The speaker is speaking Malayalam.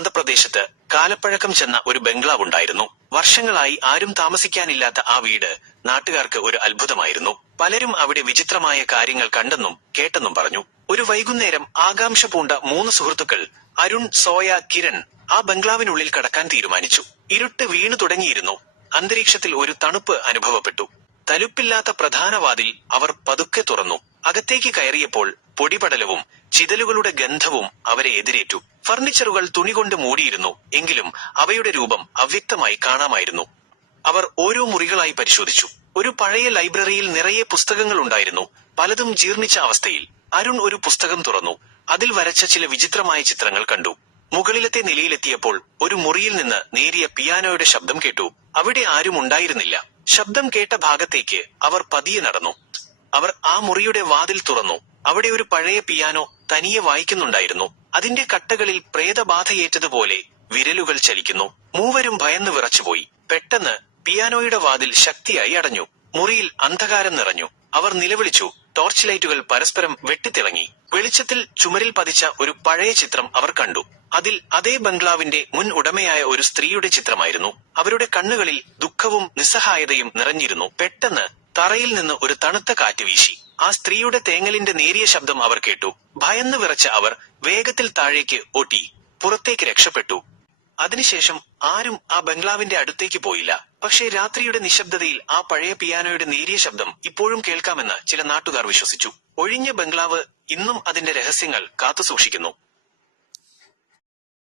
പ്രാന്തപ്രദേശത്ത് കാലപ്പഴക്കം ചെന്ന ഒരു ബംഗ്ലാവ് ഉണ്ടായിരുന്നു. വർഷങ്ങളായി ആരും താമസിക്കാനില്ലാത്ത ആ വീട് നാട്ടുകാർക്ക് ഒരു അത്ഭുതമായിരുന്നു. പലരും അവിടെ വിചിത്രമായ കാര്യങ്ങൾ കണ്ടെന്നും കേട്ടെന്നും പറഞ്ഞു. ഒരു വൈകുന്നേരം ആകാംക്ഷ പൂണ്ട 3 സുഹൃത്തുക്കൾ അരുൺ, സോയ, കിരൺ ആ ബംഗ്ലാവിനുള്ളിൽ കടക്കാൻ തീരുമാനിച്ചു. ഇരുട്ട് വീണു തുടങ്ങിയിരുന്നു. അന്തരീക്ഷത്തിൽ ഒരു തണുപ്പ് അനുഭവപ്പെട്ടു. തലുപ്പില്ലാത്ത പ്രധാന വാതിൽ അവർ പതുക്കെ തുറന്നു. അകത്തേക്ക് കയറിയപ്പോൾ പൊടിപടലവും ചിതലുകളുടെ ഗന്ധവും അവരെ എതിരേറ്റു. ഫർണിച്ചറുകൾ തുണികൊണ്ട് മൂടിയിരുന്നു, എങ്കിലും അവയുടെ രൂപം അവ്യക്തമായി കാണാമായിരുന്നു. അവർ ഓരോ മുറികളായി പരിശോധിച്ചു. ഒരു പഴയ ലൈബ്രറിയിൽ നിറയെ പുസ്തകങ്ങൾ ഉണ്ടായിരുന്നു, പലതും ജീർണിച്ച അവസ്ഥയിൽ. അരുൺ ഒരു പുസ്തകം തുറന്നു. അതിൽ വരച്ച ചില വിചിത്രമായ ചിത്രങ്ങൾ കണ്ടു. മുകളിലത്തെ നിലയിലെത്തിയപ്പോൾ ഒരു മുറിയിൽ നിന്ന് നേരിയ പിയാനോയുടെ ശബ്ദം കേട്ടു. അവിടെ ആരും ഉണ്ടായിരുന്നില്ല. ശബ്ദം കേട്ട ഭാഗത്തേക്ക് അവർ പതിയെ നടന്നു. അവർ ആ മുറിയുടെ വാതിൽ തുറന്നു. അവിടെ ഒരു പഴയ പിയാനോ തനിയെ വായിക്കുന്നുണ്ടായിരുന്നു. അതിന്റെ കട്ടകളിൽ പ്രേതബാധയേറ്റതുപോലെ വിരലുകൾ ചലിക്കുന്നു. മൂവരും ഭയന്ന് വിറച്ചുപോയി. പെട്ടെന്ന് പിയാനോയുടെ വാതിൽ ശക്തിയായി അടഞ്ഞു. മുറിയിൽ അന്ധകാരം നിറഞ്ഞു. അവർ നിലവിളിച്ചു. ടോർച്ച് ലൈറ്റുകൾ പരസ്പരം വെട്ടിത്തിളങ്ങി. വെളിച്ചത്തിൽ ചുമരിൽ പതിച്ച ഒരു പഴയ ചിത്രം അവർ കണ്ടു. അതിൽ അതേ ബംഗ്ലാവിന്റെ മുൻ ഉടമയായ ഒരു സ്ത്രീയുടെ ചിത്രമായിരുന്നു. അവരുടെ കണ്ണുകളിൽ ദുഃഖവും നിസ്സഹായതയും നിറഞ്ഞിരുന്നു. പെട്ടെന്ന് തറയിൽ നിന്ന് ഒരു തണുത്ത കാറ്റ് വീശി. ആ സ്ത്രീയുടെ തേങ്ങലിന്റെ നേരിയ ശബ്ദം അവർ കേട്ടു. ഭയന്ന് വിറച്ച അവർ വേഗത്തിൽ താഴേക്ക് ഓട്ടി പുറത്തേക്ക് രക്ഷപ്പെട്ടു. അതിനുശേഷം ആരും ആ ബംഗ്ലാവിന്റെ അടുത്തേക്ക് പോയില്ല. പക്ഷേ രാത്രിയുടെ നിശബ്ദതയിൽ ആ പഴയ പിയാനോയുടെ നേരിയ ശബ്ദം ഇപ്പോഴും കേൾക്കാമെന്ന് ചില നാട്ടുകാർ വിശ്വസിച്ചു. ഒഴിഞ്ഞ ബംഗ്ലാവ് ഇന്നും അതിന്റെ രഹസ്യങ്ങൾ കാത്തുസൂക്ഷിക്കുന്നു.